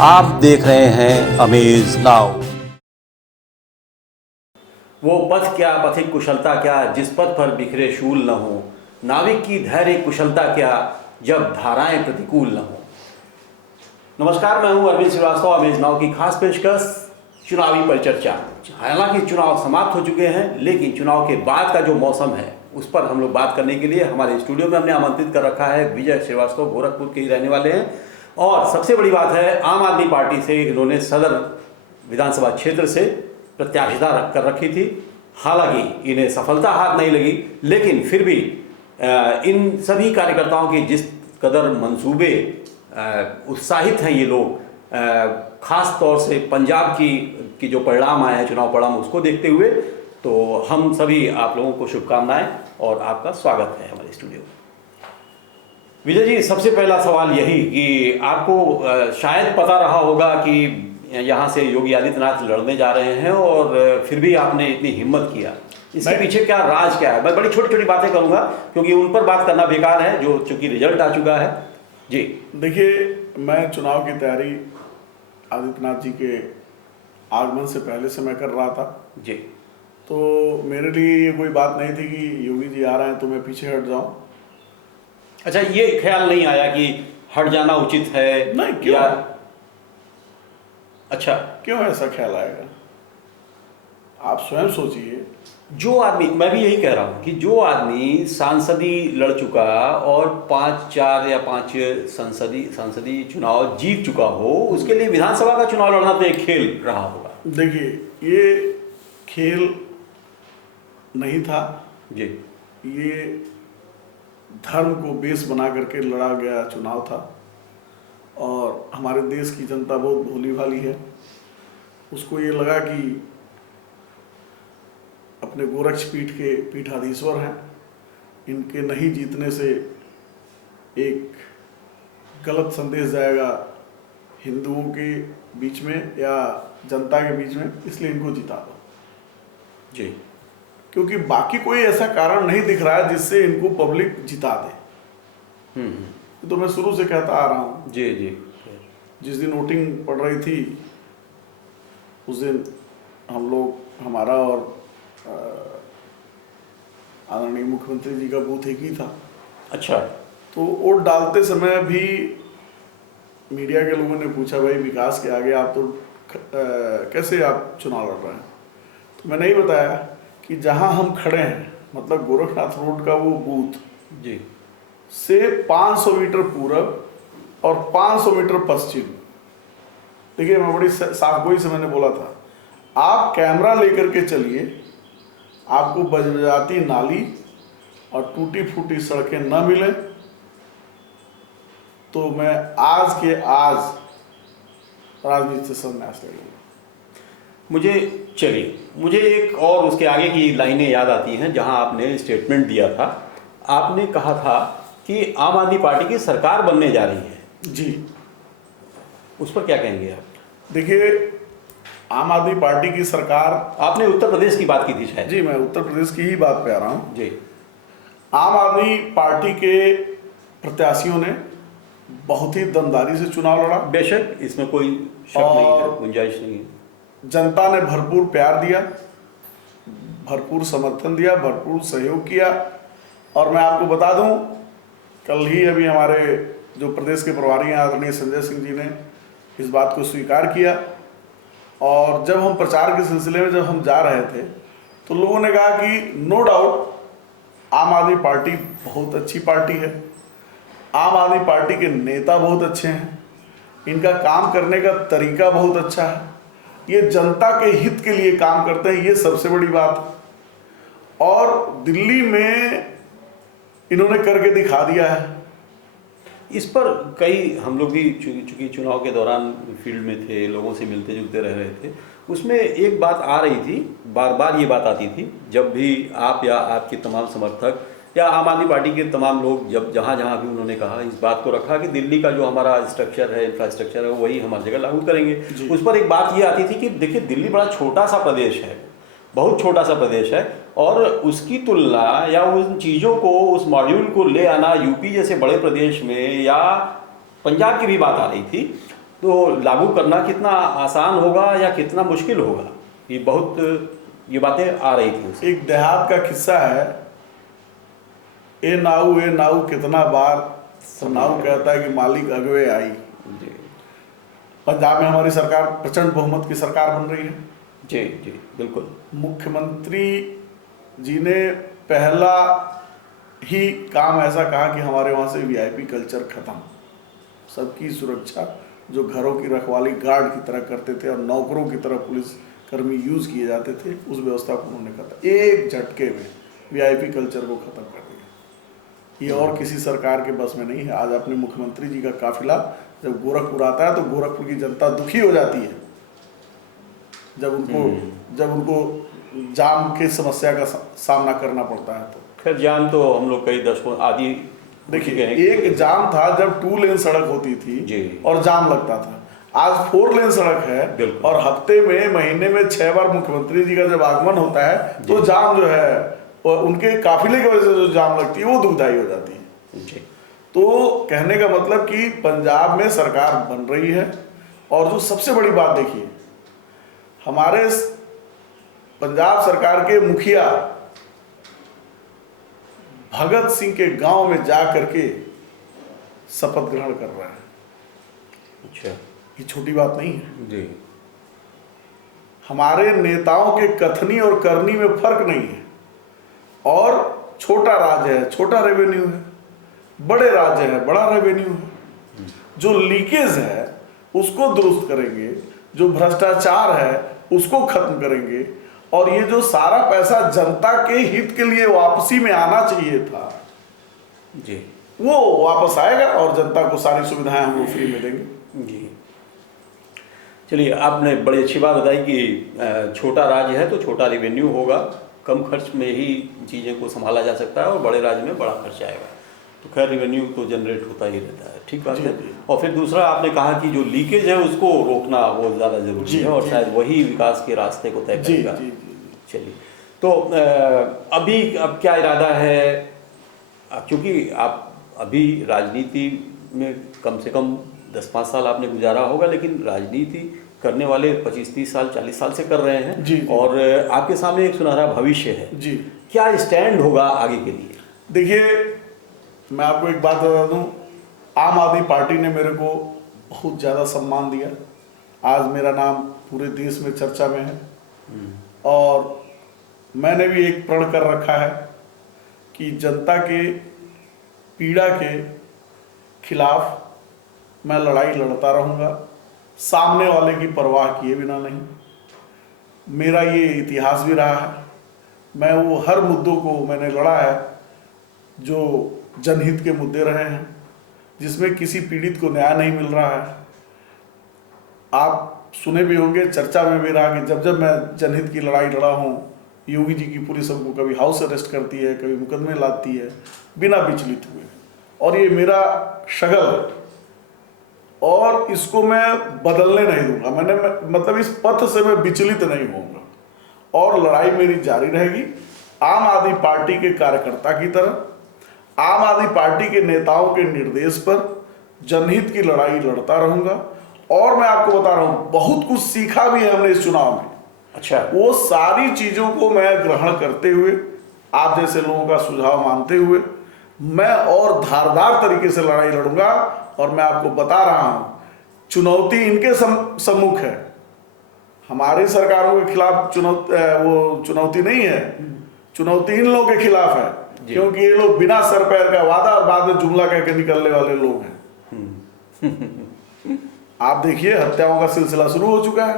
आप देख रहे हैं अमेज नाउ। वो पथ क्या, पथिक कुशलता क्या, जिस पथ पर बिखरे शूल न हो। नाविक की धैर्य कुशलता क्या, जब धाराएं प्रतिकूल न हो। नमस्कार, मैं हूं अरविंद श्रीवास्तव। अमेज नाउ की खास पेशकश चुनावी परिचर्चा। हालांकि चुनाव समाप्त हो चुके हैं, लेकिन चुनाव के बाद का जो मौसम है उस पर हम लोग बात करने के लिए हमारे स्टूडियो में हमने आमंत्रित कर रखा है विजय श्रीवास्तव। गोरखपुर के ही रहने वाले हैं और सबसे बड़ी बात है, आम आदमी पार्टी से इन्होंने सदर विधानसभा क्षेत्र से प्रत्याशिता कर रखी थी। हालांकि इन्हें सफलता हाथ नहीं लगी, लेकिन फिर भी इन सभी कार्यकर्ताओं के जिस कदर मंसूबे उत्साहित हैं ये लोग, खास तौर से पंजाब की जो परिणाम आए हैं, चुनाव परिणाम, उसको देखते हुए तो हम सभी आप लोगों को शुभकामनाएं और आपका स्वागत है हमारे स्टूडियो में। विजय जी, सबसे पहला सवाल यही कि आपको शायद पता रहा होगा कि यहाँ से योगी आदित्यनाथ लड़ने जा रहे हैं और फिर भी आपने इतनी हिम्मत किया। इसके पीछे क्या राज क्या है? मैं बड़ी छोटी छोटी बातें करूँगा क्योंकि उन पर बात करना बेकार है, जो चूंकि रिजल्ट आ चुका है। जी देखिए, मैं चुनाव की तैयारी आदित्यनाथ जी के आगमन से पहले से मैं कर रहा था जी। तो मेरे लिए ये कोई बात नहीं थी कि योगी जी आ रहे हैं तो मैं पीछे हट जाऊं। अच्छा, ये ख्याल नहीं आया कि हट जाना उचित है? नहीं, क्यों? अच्छा, क्यों ऐसा ख्याल आएगा? आप स्वयं सोचिए। जो आदमी, मैं भी यही कह रहा हूँ कि जो आदमी सांसदी लड़ चुका और 5 संसदीय चुनाव जीत चुका हो, उसके लिए विधानसभा का चुनाव लड़ना तो एक खेल रहा होगा। देखिए, ये खेल नहीं था जी। ये धर्म को बेस बना करके लड़ा गया चुनाव था और हमारे देश की जनता बहुत भोली भाली है। उसको ये लगा कि अपने गोरक्ष पीठ के पीठाधीश्वर हैं, इनके नहीं जीतने से एक गलत संदेश जाएगा हिंदुओं के बीच में या जनता के बीच में, इसलिए इनको जिता दो। जी। क्योंकि बाकी कोई ऐसा कारण नहीं दिख रहा है जिससे इनको पब्लिक जिता दे। तो मैं शुरू से कहता आ रहा हूँ। जी जी। जिस दिन वोटिंग पड़ रही थी उस दिन हम लोग, हमारा और आदरणीय मुख्यमंत्री जी का बूथ एक ही था। अच्छा। तो वोट डालते समय भी मीडिया के लोगों ने पूछा, भाई विकास के आगे आप तो कैसे आप चुनाव लड़ रहे हैं? तो मैंने ही बताया कि जहां हम खड़े हैं, मतलब गोरखनाथ रोड का वो बूथ जी से 500 मीटर पूरब और 500 मीटर पश्चिम। देखिए, मैं बड़ी साफ गोई से मैंने बोला था, आप कैमरा लेकर के चलिए, आपको बजाती नाली और टूटी फूटी सड़कें न मिले तो मैं आज के आज राजनीति से संन्यास ले लूँगा। मुझे एक और उसके आगे की लाइनें याद आती हैं जहां आपने स्टेटमेंट दिया था। आपने कहा था कि आम आदमी पार्टी की सरकार बनने जा रही है। जी। उस पर क्या कहेंगे आप? देखिए, आम आदमी पार्टी की सरकार, आपने उत्तर प्रदेश की बात की थी शायद। जी, मैं उत्तर प्रदेश की ही बात पे आ रहा हूँ। जी। आम आदमी पार्टी के प्रत्याशियों ने बहुत ही दमदारी से चुनाव लड़ा। बेशक, इसमें कोई शक नहीं है, गुंजाइश नहीं है। जनता ने भरपूर प्यार दिया, भरपूर समर्थन दिया, भरपूर सहयोग किया। और मैं आपको बता दूं, कल ही अभी हमारे जो प्रदेश के प्रभारी हैं आदरणीय संजय सिंह जी ने इस बात को स्वीकार किया। और जब हम प्रचार के सिलसिले में जब हम जा रहे थे तो लोगों ने कहा कि नो डाउट आम आदमी पार्टी बहुत अच्छी पार्टी है, आम आदमी पार्टी के नेता बहुत अच्छे हैं, इनका काम करने का तरीका बहुत अच्छा है, ये जनता के हित के लिए काम करते हैं, ये सबसे बड़ी बात है। और दिल्ली में इन्होंने करके दिखा दिया है। इस पर कई, हम लोग भी चूंकि चुनाव के दौरान फील्ड में थे, लोगों से मिलते जुलते रह रहे थे, उसमें एक बात आ रही थी, बार बार ये बात आती थी, जब भी आप या आपके तमाम समर्थक या आम आदमी पार्टी के तमाम लोग जब जहाँ जहाँ भी उन्होंने कहा, इस बात को रखा कि दिल्ली का जो हमारा स्ट्रक्चर है, इंफ्रास्ट्रक्चर है, वही हमारी जगह लागू करेंगे। उस पर एक बात ये आती थी कि देखिए, दिल्ली बड़ा छोटा सा प्रदेश है, बहुत छोटा सा प्रदेश है, और उसकी तुलना या उन चीज़ों को, उस मॉड्यूल को ले आना यूपी जैसे बड़े प्रदेश में या पंजाब की भी बात आ रही थी, तो लागू करना कितना आसान होगा या कितना मुश्किल होगा, ये बहुत ये बातें आ रही थी उससे। एक देहात का किस्सा है, ए नाऊ कितना बार, तो नाऊ कहता है कि मालिक अगवे आई। जी पंजाब में हमारी सरकार प्रचंड बहुमत की सरकार बन रही है। जी जी बिल्कुल। मुख्यमंत्री जी ने पहला ही काम ऐसा कहा कि हमारे वहाँ से वीआईपी कल्चर खत्म, सबकी सुरक्षा जो घरों की रखवाली गार्ड की तरह करते थे और नौकरों की तरह पुलिस कर्मी यूज किए जाते थे, उस व्यवस्था को उन्होंने खत्म, एक झटके में वीआईपी कल्चर को खत्म कर दिया। ये और किसी सरकार के बस में नहीं है। आज अपने मुख्यमंत्री जी का काफिला जब गोरखपुर आता है तो गोरखपुर की जनता दुखी हो जाती है, जब उनको जाम की समस्या का सामना करना पड़ता है। तो खैर जाम तो हम लोग कई दशकों आदि देखिए, एक जाम था जब 2 लेन सड़क होती थी और जाम लगता था, आज 4 लेन सड़क है और हफ्ते में महीने में 6 बार मुख्यमंत्री जी का जब आगमन होता है तो जाम जो है और उनके काफिले की वजह से जो जाम लगती है वो दुखदायी हो जाती है। जी। तो कहने का मतलब कि पंजाब में सरकार बन रही है। और जो सबसे बड़ी बात देखिए, हमारे पंजाब सरकार के मुखिया भगत सिंह के गांव में जा करके शपथ ग्रहण कर रहे हैं। अच्छा, ये छोटी बात नहीं है। जी। हमारे नेताओं के कथनी और करनी में फर्क नहीं है। और छोटा राज्य है, छोटा रेवेन्यू है, बड़े राज्य है, बड़ा रेवेन्यू है। जो लीकेज है उसको दुरुस्त करेंगे, जो भ्रष्टाचार है उसको खत्म करेंगे, और ये जो सारा पैसा जनता के हित के लिए वापसी में आना चाहिए था जी, वो वापस आएगा और जनता को सारी सुविधाएं हम लोग फ्री में देंगे। जी। चलिए, आपने बड़ी अच्छी बात बताई कि छोटा राज्य है तो छोटा रेवेन्यू होगा, कम खर्च में ही चीज़ें को संभाला जा सकता है, और बड़े राज्य में बड़ा खर्च आएगा। तो खैर रेवेन्यू तो जनरेट होता ही रहता है, ठीक बात है। और फिर दूसरा आपने कहा कि जो लीकेज है उसको रोकना बहुत ज़्यादा जरूरी है, और शायद वही विकास के रास्ते को तय करेगा। चलिए, तो अब क्या इरादा है, क्योंकि आप अभी राजनीति में कम से कम 10-5 साल आपने गुजारा होगा, लेकिन राजनीति करने वाले 25-30 साल 40 साल से कर रहे हैं। जी। और आपके सामने एक सुनहरा भविष्य है जी। क्या स्टैंड होगा आगे के लिए? देखिए, मैं आपको एक बात बता दूं, आम आदमी पार्टी ने मेरे को बहुत ज़्यादा सम्मान दिया। आज मेरा नाम पूरे देश में चर्चा में है, और मैंने भी एक प्रण कर रखा है कि जनता के पीड़ा के खिलाफ मैं लड़ाई लड़ता रहूँगा, सामने वाले की परवाह किए बिना नहीं। मेरा ये इतिहास भी रहा है। मैं वो हर मुद्दों को मैंने लड़ा है जो जनहित के मुद्दे रहे हैं, जिसमें किसी पीड़ित को न्याय नहीं मिल रहा है। आप सुने भी होंगे, चर्चा में भी रहा कि जब जब मैं जनहित की लड़ाई लड़ा हूँ, योगी जी की पुलिस हमको कभी हाउस अरेस्ट करती है, कभी मुकदमे लाती है बिना विचलित हुए, और ये मेरा शगल है और इसको मैं बदलने नहीं दूंगा। मैंने मतलब इस पथ से मैं विचलित नहीं होऊंगा और लड़ाई मेरी जारी रहेगी। आम आदमी पार्टी के कार्यकर्ता की तरह, आम आदमी पार्टी के नेताओं के निर्देश पर जनहित की लड़ाई लड़ता रहूंगा। और मैं आपको बता रहा हूं, बहुत कुछ सीखा भी है हमने इस चुनाव में। अच्छा। वो सारी चीजों को मैं ग्रहण करते हुए, आप जैसे लोगों का सुझाव मानते हुए, मैं और धारदार तरीके से लड़ाई लड़ूंगा। और मैं आपको बता रहा हूं, चुनौती इनके सम्मुख है, हमारी सरकारों के खिलाफ चुनौती नहीं है, चुनौती इन लोगों के खिलाफ है, क्योंकि ये लोग बिना सर पैर का वादा और बाद में जुमला कह के निकलने वाले लोग हैं। आप देखिए, हत्याओं का सिलसिला शुरू हो चुका है।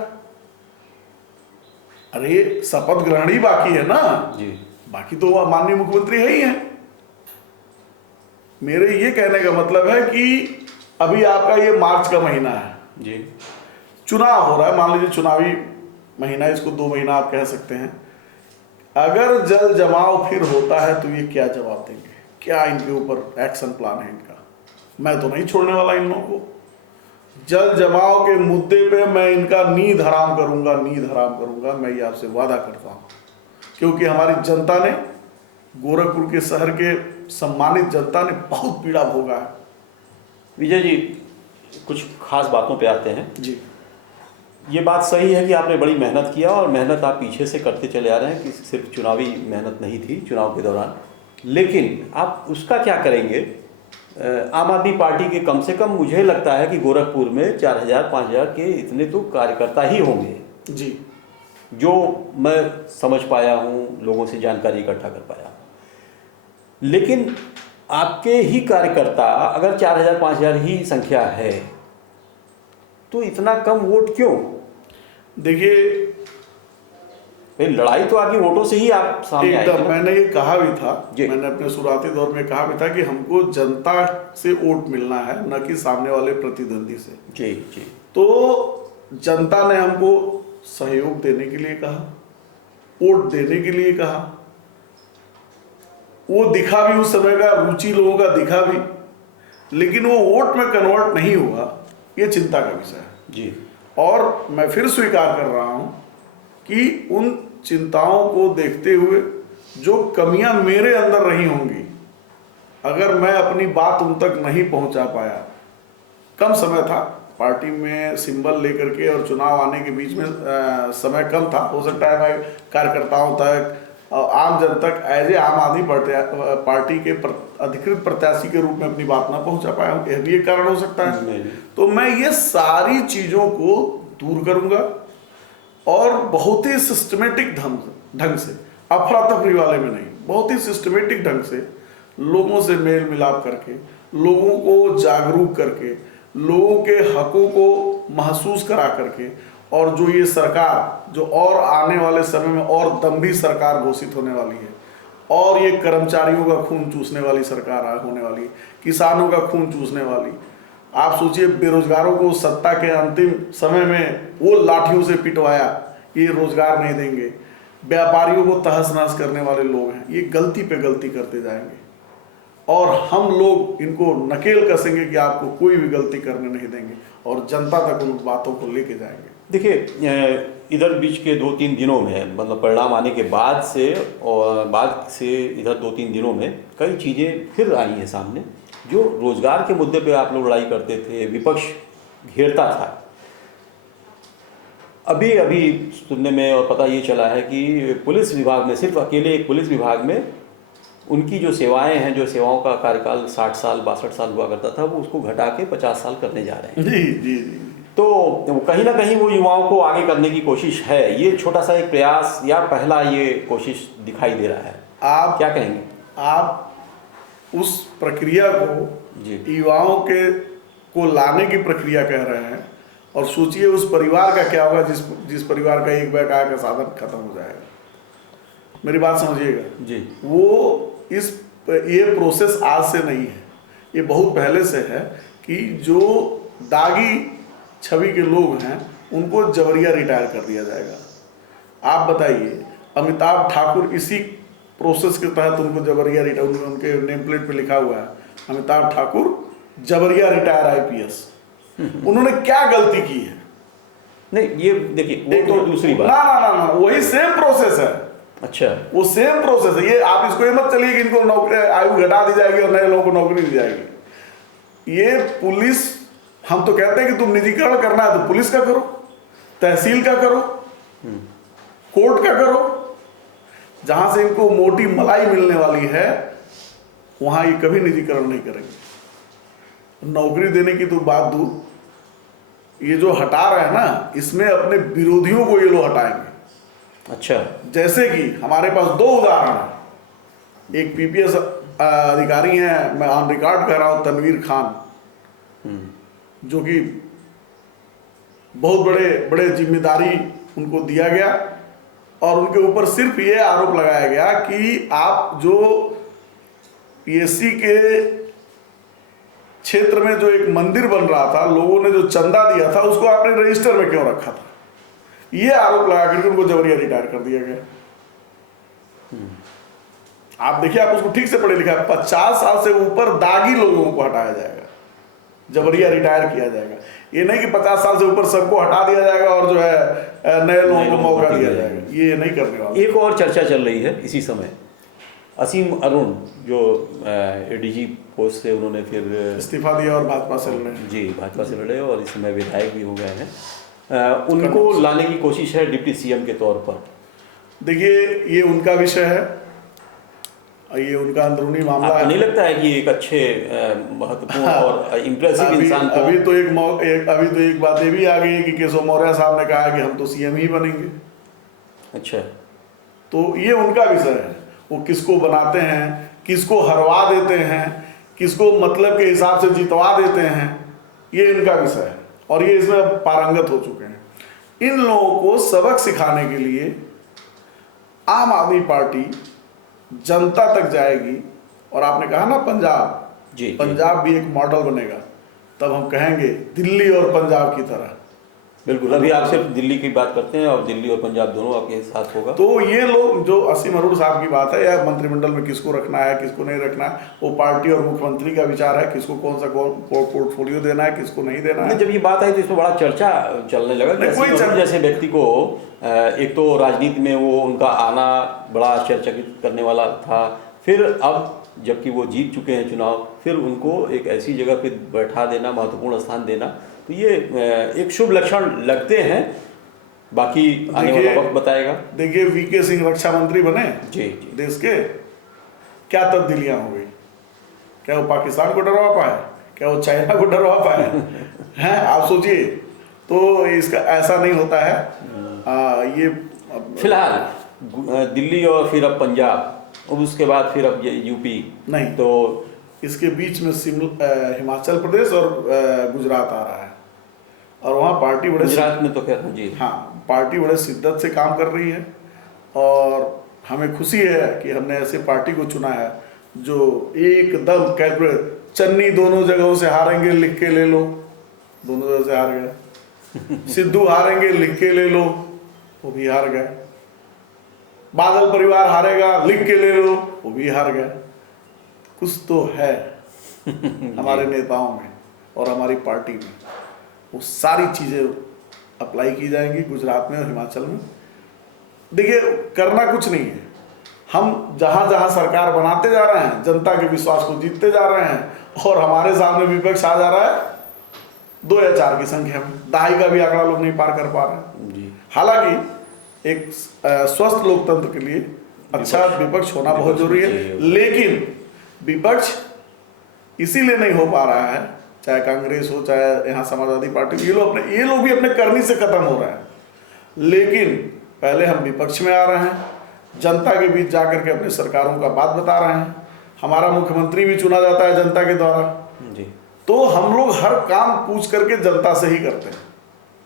अरे शपथ ग्रहण ही बाकी है ना जी। बाकी तो माननीय मुख्यमंत्री है ही है। मेरे ये कहने का मतलब है कि अभी आपका ये मार्च का महीना है जी, चुनाव हो रहा है, मान लीजिए चुनावी महीना, इसको 2 महीना आप कह सकते हैं। अगर जल जमाव फिर होता है तो ये क्या जवाब देंगे, क्या इनके ऊपर एक्शन प्लान है इनका? मैं तो नहीं छोड़ने वाला इन लोगों को। जल जमाव के मुद्दे पे मैं इनका नींद हराम करूंगा, नींद हराम करूंगा, मैं ये आपसे वादा करता हूं। क्योंकि हमारी जनता ने, गोरखपुर के शहर के सम्मानित जनता ने बहुत पीड़ा भोगा है। विजय जी, कुछ खास बातों पे आते हैं। जी। ये बात सही है कि आपने बड़ी मेहनत किया और मेहनत आप पीछे से करते चले आ रहे हैं कि सिर्फ चुनावी मेहनत नहीं थी चुनाव के दौरान, लेकिन आप उसका क्या करेंगे? आम आदमी पार्टी के कम से कम मुझे लगता है कि गोरखपुर में 4000-5000 के इतने तो कार्यकर्ता ही होंगे, जी। जो मैं समझ पाया हूँ, लोगों से जानकारी इकट्ठा कर पाया हूँ। लेकिन आपके ही कार्यकर्ता अगर 4000-5000 ही संख्या है तो इतना कम वोट क्यों? देखिए, लड़ाई तो आपकी वोटों से ही आप सामने आए थे एकदम ना? मैंने ये कहा भी था, जी। मैंने अपने शुरुआती दौर में कहा भी था कि हमको जनता से वोट मिलना है, न कि सामने वाले प्रतिद्वंदी से। जी जी। तो जनता ने हमको सहयोग देने के लिए कहा, वोट देने के लिए कहा, वो दिखा भी उस समय का, रुचि लोगों का दिखा भी, लेकिन वो वोट में कन्वर्ट नहीं हुआ, ये चिंता का विषय है। जी। और मैं फिर स्वीकार कर रहा हूं कि उन चिंताओं को देखते हुए जो कमियां मेरे अंदर रही होंगी, अगर मैं अपनी बात उन तक नहीं पहुंचा पाया, कम समय था पार्टी में सिंबल लेकर के और चुनाव आने के बीच में समय कम था, हो सकता है मैं कार्यकर्ताओं तक, आम जन तक एज ए आम आदमी पार्टी के अधिकृत प्रत्याशी के रूप में अपनी बात ना पहुंचा पाया हूं, यह भी एक कारण हो सकता है। तो मैं ये सारी चीजों को दूर करूंगा और बहुत ही सिस्टमेटिक ढंग से, अफरा तफरी वाले में नहीं, बहुत ही सिस्टमेटिक ढंग से लोगों से मेल मिलाप करके, लोगों को जागरूक करके, लोगों के हकों को महसूस करा करके, और जो ये सरकार जो और आने वाले समय में और दम्भी सरकार घोषित होने वाली है, और ये कर्मचारियों का खून चूसने वाली सरकार होने वाली है, किसानों का खून चूसने वाली, आप सोचिए बेरोजगारों को सत्ता के अंतिम समय में वो लाठियों से पिटवाया, ये रोजगार नहीं देंगे, व्यापारियों को तहस नहस करने वाले लोग हैं, ये गलती पे गलती करते जाएंगे और हम लोग इनको नकेल कसेंगे कि आपको कोई भी गलती करने नहीं देंगे और जनता तक उन बातों को लेके जाएंगे। देखिए, इधर बीच के 2-3 दिनों में, मतलब परिणाम आने के बाद से इधर 2-3 दिनों में कई चीज़ें फिर आई हैं सामने। जो रोजगार के मुद्दे पे आप लोग लड़ाई करते थे, विपक्ष घेरता था, अभी अभी सुनने में और पता ये चला है कि पुलिस विभाग में, सिर्फ अकेले एक पुलिस विभाग में उनकी जो सेवाएं हैं, जो सेवाओं का कार्यकाल 60 साल 62 साल हुआ करता था, वो उसको घटा के 50 साल करने जा रहे हैं। जी जी जी। तो कहीं ना कहीं वो युवाओं को आगे करने की कोशिश है, ये छोटा सा एक प्रयास या पहला ये कोशिश दिखाई दे रहा है। आप क्या कहेंगे? आप उस प्रक्रिया को, युवाओं के को लाने की प्रक्रिया कह रहे हैं, और सोचिए उस परिवार का क्या होगा जिस परिवार का एक बैग आय का साधन खत्म हो जाएगा। मेरी बात समझिएगा जी। वो ये प्रोसेस आज से नहीं है, ये बहुत पहले से है कि जो दागी छवि के लोग हैं उनको जबरिया रिटायर कर दिया जाएगा। आप बताइए, अमिताभ ठाकुर इसी प्रोसेस के तहत उनको जबरिया रिटायर, उनके नेम प्लेट पे लिखा हुआ है अमिताभ ठाकुर जबरिया रिटायर IPS। उन्होंने क्या गलती की है? नहीं, ये देखिए, वो तो दूसरी बात। ना, वही सेम प्रोसेस है। अच्छा, वो सेम प्रोसेस है। ये आप इसको ये मत चलिए कि इनको नौकरी आयु घटा दी जाएगी और नए लोगों को नौकरी दी जाएगी। ये पुलिस, हम तो कहते हैं कि तुम निजीकरण करना है तो पुलिस का करो, तहसील का करो, कोर्ट का करो, जहां से इनको मोटी मलाई मिलने वाली है वहां ये कभी निजीकरण नहीं करेंगे। नौकरी देने की तो बात दूर, ये जो हटा रहे हैं ना, इसमें अपने विरोधियों को ये लोग हटाएंगे। अच्छा, जैसे कि हमारे पास 2 उदाहरण है। एक PPS अधिकारी हैं, मैं ऑन रिकॉर्ड कह रहा हूं, तनवीर खान, जो कि बहुत बड़े जिम्मेदारी उनको दिया गया और उनके ऊपर सिर्फ ये आरोप लगाया गया कि आप जो PSC के क्षेत्र में जो एक मंदिर बन रहा था, लोगों ने जो चंदा दिया था उसको आपने रजिस्टर में क्यों रखा था, ये आरोप लगा करके उनको जबरिया रिटायर कर दिया गया। आप देखिए, आप उसको ठीक से पढ़े लिखा है, 50 साल से ऊपर दागी लोगों को हटाया जाएगा, जबरिया रिटायर किया जाएगा। ये नहीं कि 50 साल से ऊपर सबको हटा दिया जाएगा और जो है नए लोगों को मौका दिया जाएगा, ये नहीं करने वाला। एक और चर्चा चल रही है इसी समय, असीम अरुण जो एडीजी पोस्ट से उन्होंने फिर इस्तीफा दिया और भाजपा से लड़े। जी भाजपा से लड़े और इस समय विधायक भी हो गए हैं। उनको लाने की कोशिश है डिप्टी सीएम के तौर पर। देखिए ये उनका विषय है, ये उनका अंदरूनी मामला आपको है। नहीं लगता है कि एक अच्छे महत्वपूर्ण और इम्प्रेसिव इंसान को अभी तो एक बात ये भी आ गई है कि केशव मौर्य साहब ने कहा कि हम तो सीएम ही बनेंगे। अच्छा, तो ये उनका विषय है, वो किसको बनाते हैं, किसको हरवा देते हैं, किसको मतलब के हिसाब से जितवा देते हैं, ये इनका विषय है और ये इसमें पारंगत हो चुके हैं। इन लोगों को सबक सिखाने के लिए आम आदमी पार्टी जनता तक जाएगी। और आपने कहा ना पंजाब, जी पंजाब भी एक मॉडल बनेगा, तब हम कहेंगे दिल्ली और पंजाब की तरह। बिल्कुल, अभी आप सिर्फ दिल्ली की बात करते हैं और दिल्ली और पंजाब दोनों आपके साथ होगा। तो ये लोग जो असीम अरुण साहब की बात है, या मंत्रिमंडल में किसको रखना है किसको नहीं रखना है, वो पार्टी और मुख्यमंत्री का विचार है, किसको कौन सा पोर्टफोलियो देना है किसको नहीं देना है। जब ये बात आई तो इसमें बड़ा चर्चा चलने लगा कि असीम अरुण जैसे व्यक्ति को एक तो राजनीति में वो उनका आना बड़ा आश्चर्यचकित करने वाला था, फिर अब जबकि वो जीत चुके हैं चुनाव, फिर उनको एक ऐसी जगह पे बैठा देना, महत्वपूर्ण स्थान देना, तो ये एक शुभ लक्षण लगते हैं। बाकी आने वाला वक्त बताएगा। देखिए वीके सिंह रक्षा मंत्री बने जी देश के, क्या तब्दीलियां हो गई, क्या वो पाकिस्तान को डरवा पाए, क्या वो चाइना को डरवा पाए हैं? आप सोचिए। तो इसका ऐसा नहीं होता है। ये फिलहाल दिल्ली और फिर अब पंजाब और उसके बाद फिर अब ये यूपी नहीं, तो इसके बीच में हिमाचल प्रदेश और गुजरात आ रहा है और वहाँ पार्टी बड़े गुजरात में तो खैर जी हाँ पार्टी बड़े शिद्दत से काम कर रही है और हमें खुशी है कि हमने ऐसे पार्टी को चुना है जो एकदम कैलकुलेट, चन्नी दोनों जगहों से हारेंगे लिख के ले लो, दोनों जगह से हार गए। सिद्धू हारेंगे लिख के ले लो, वो भी हार गए। बादल परिवार हारेगा लिख के ले लो, वो भी हार गए। कुछ तो है हमारे नेताओं में और हमारी पार्टी में, वो सारी चीजें अप्लाई की जाएंगी गुजरात में और हिमाचल में। देखिए करना कुछ नहीं है, हम जहां जहां सरकार बनाते जा रहे हैं, जनता के विश्वास को जीतते जा रहे हैं और हमारे सामने विपक्ष आ जा रहा है 2 या 4 की संख्या में, 2.5 का भी आंकड़ा लोग नहीं पार कर पा रहे हैं। हालांकि एक स्वस्थ लोकतंत्र के लिए अच्छा विपक्ष होना बहुत जरूरी है, लेकिन विपक्ष इसीलिए नहीं हो पा रहा है, चाहे कांग्रेस हो चाहे यहाँ समाजवादी पार्टी, ये लोग भी अपने करनी से खत्म हो रहे हैं। लेकिन पहले हम विपक्ष में आ रहे हैं, जनता के बीच जाकर के अपनी सरकारों का बात बता रहे हैं। हमारा मुख्यमंत्री भी चुना जाता है जनता के द्वारा जी। तो हम लोग हर काम पूछ करके जनता से ही करते हैं,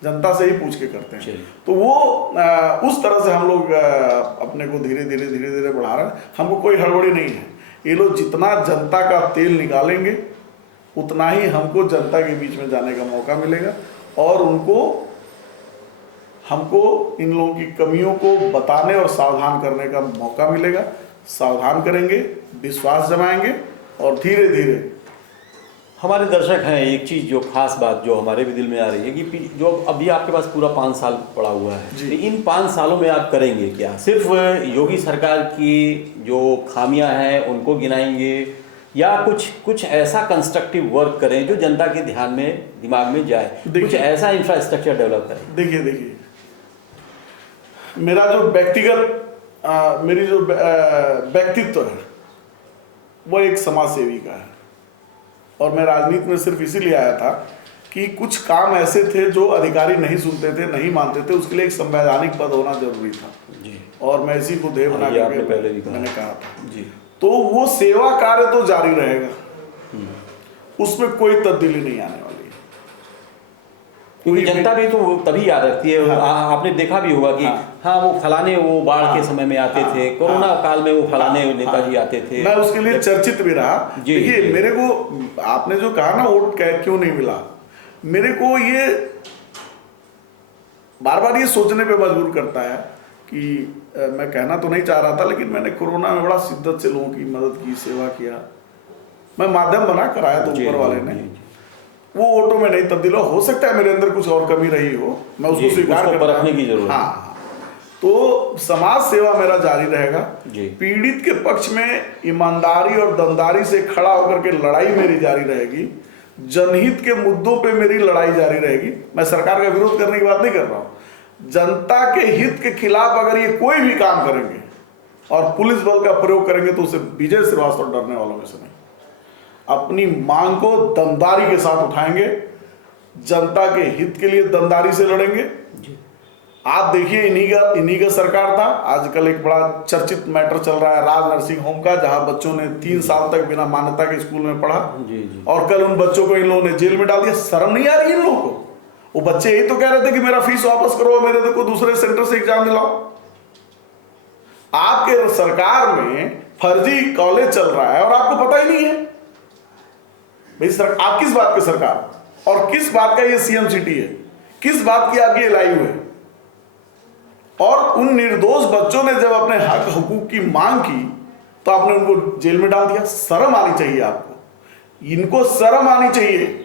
जनता से ही पूछ के करते हैं। तो वो उस तरह से हम लोग अपने को धीरे धीरे बढ़ा रहे हैं। हमको कोई हड़बड़ी नहीं है। ये लोग जितना जनता का तेल निकालेंगे उतना ही हमको जनता के बीच में जाने का मौका मिलेगा और हमको इन लोगों की कमियों को बताने और सावधान करने का मौका मिलेगा। सावधान करेंगे, विश्वास जमाएंगे और धीरे धीरे। हमारे दर्शक हैं, एक चीज़ जो खास बात जो हमारे भी दिल में आ रही है कि जो अभी आपके पास पूरा 5 साल पड़ा हुआ है, तो इन 5 सालों में आप करेंगे क्या? सिर्फ योगी सरकार की जो खामियां हैं उनको गिनाएंगे या कुछ ऐसा कंस्ट्रक्टिव वर्क करें जो जनता के ध्यान में, दिमाग में जाए, कुछ ऐसा इंफ्रास्ट्रक्चर डेवलप करें? देखिए मेरा जो मेरी जो व्यक्तित्व है वो एक समाज सेवी का है और मैं राजनीति में सिर्फ इसीलिए आया था कि कुछ काम ऐसे थे जो अधिकारी नहीं सुनते थे, नहीं मानते थे, उसके लिए एक संवैधानिक पद होना जरूरी था जी। और मैं इसी को ध्येय बना के मैंने कहा था जी। तो वो सेवा कार्य तो जारी रहेगा, उसमें कोई तब्दीली नहीं आने वाली है। क्योंकि जनता भी तो तभी याद रखती है। आपने देखा भी होगा कि हाँ वो फलाने वो बाढ़ के समय में आते थे, कोरोना काल में वो फलाने नेताजी आते थे, मैं उसके लिए चर्चित भी रहा। देखिए मेरे को आपने जो कहा ना वोट क्यों नहीं मिला, मेरे को ये बार बार ये सोचने पे मजबूर करता है कि मैं कहना तो नहीं चाह रहा था, लेकिन मैंने कोरोना में बड़ा शिद्दत से लोगों की मदद की, सेवा किया। मैं माध्यम बना कराया तो ऊपर वाले ने, वो वोटों में नहीं तब्दील हो सकता है मेरे अंदर कुछ और कमी रही हो, मैं उसको स्वीकार करता हूं। की जरूरत। हाँ, तो समाज सेवा मेरा जारी रहेगा। जी। पीड़ित के पक्ष में ईमानदारी और दमदारी से खड़ा होकर के लड़ाई मेरी जारी रहेगी। जनहित के मुद्दों पे मेरी लड़ाई जारी रहेगी। मैं सरकार का विरोध करने की बात नहीं कर रहा हूं। जनता के हित के खिलाफ अगर ये कोई भी काम करेंगे और पुलिस बल का प्रयोग करेंगे तो उसे विजय श्रीवास्तव डरने वालों में से नहीं। अपनी मांग को दमदारी के साथ उठाएंगे, जनता के हित के लिए दमदारी से लड़ेंगे। आप देखिए, इन्हीं का सरकार था। आजकल एक बड़ा चर्चित मैटर चल रहा है राज नर्सिंग होम का, जहां बच्चों ने 3 साल तक बिना मान्यता के स्कूल में पढ़ा। और कल उन बच्चों को इन लोगों ने जेल में डाल दिया। शर्म नहीं आ रही इन लोगों को? वो बच्चे यही तो कह रहे थे कि मेरा फीस वापस करो, मेरे को दूसरे सेंटर से एग्जाम दिलाओ। आपके सरकार में फर्जी कॉलेज चल रहा है और आपको पता ही नहीं है। भाई आप किस बात के सरकार और किस बात का ये सीएम सिटी है? किस बात की आपकी लाइव है? और उन निर्दोष बच्चों ने जब अपने हक हुकूक की मांग की तो आपने उनको जेल में डाल दिया। शर्म आनी चाहिए आपको, इनको शर्म आनी चाहिए।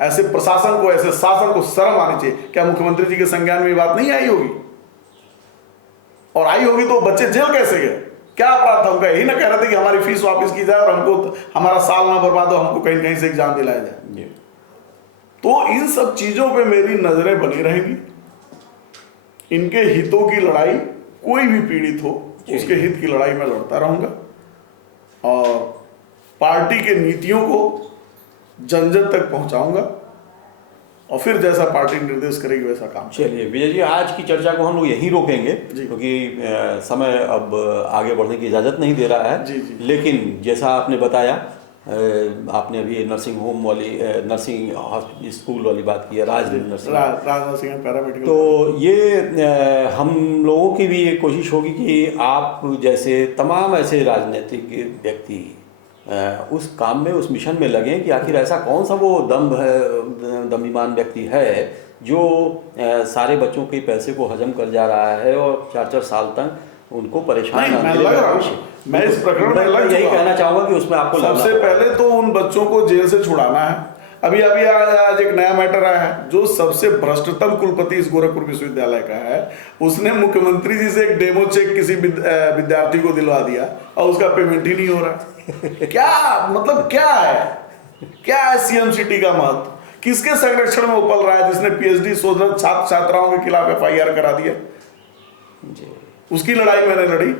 ऐसे प्रशासन को, ऐसे शासन को शर्म आनी चाहिए। क्या मुख्यमंत्री जी के संज्ञान में ये बात नहीं आई होगी? और आई होगी तो बच्चे जेल कैसे गए? क्या अपराध था उनका? यही ना कह रहे थे कि हमारी फीस वापस की जाए और हमको हमारा साल ना बर्बाद हो, हमको कहीं कहीं से एग्जाम दिलाया जाए। तो इन सब चीजों पे मेरी नजरें बनी रहेंगी। इनके हितों की लड़ाई, कोई भी पीड़ित हो उसके हित की लड़ाई मैं लड़ता रहूंगा और पार्टी के नीतियों को जन जन तक पहुंचाऊंगा और फिर जैसा पार्टी निर्देश करेगी वैसा काम। चलिए विजय जी, आज की चर्चा को हम लोग यहीं रोकेंगे क्योंकि समय अब आगे बढ़ने की इजाज़त नहीं दे रहा है। जी जी। लेकिन जैसा आपने बताया, आपने अभी नर्सिंग होम वाली, नर्सिंग स्कूल वाली बात की है, राज नर्सिंग पैरामेडिकल। तो ये हम लोगों की भी ये कोशिश होगी कि आप जैसे तमाम ऐसे राजनीतिक व्यक्ति उस काम में, उस मिशन में लगें कि आखिर ऐसा कौन सा वो दमईमान व्यक्ति है जो सारे बच्चों के पैसे को हजम कर जा रहा है और 4-4 साल तक उनको परेशान। मैं इस प्रकरण में यही कहना चाहूंगा कि उसमें आपको सबसे पहले तो उन बच्चों को जेल से छुड़ाना है। अभी आज एक नया मैटर आया है, जो सबसे भ्रष्टतम कुलपति इस गोरखपुर विश्वविद्यालय का है, उसने मुख्यमंत्री जी से एक डेमो चेक किसी विद्यार्थी को दिलवा दिया और उसका पेमेंट ही नहीं हो रहा। क्या मतलब, क्या है सीएम सिटी का महत्व? किसके संरक्षण में उपल रहा है जिसने पीएचडी शोधरत छात्र छात्राओं के खिलाफ एफआईआर करा दिया? उसकी लड़ाई मैंने लड़ी।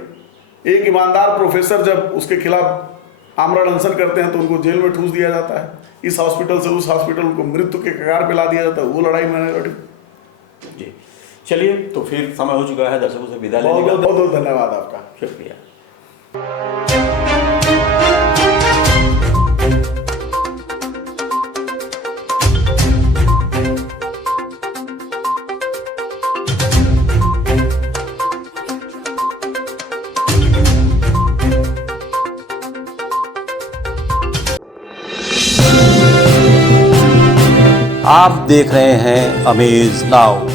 एक ईमानदार प्रोफेसर जब उसके खिलाफ आमरण अनशन करते हैं तो उनको जेल में ठूस दिया जाता है। इस हॉस्पिटल से उस हॉस्पिटल, उनको मृत्यु के कगार पे ला दिया जाता है। वो लड़ाई मैंने लड़ी। जी चलिए, तो फिर समय हो चुका है दर्शकों से विदा लेने का। बहुत बहुत धन्यवाद आपका। शुक्रिया। आप देख रहे हैं अमेज नाउ।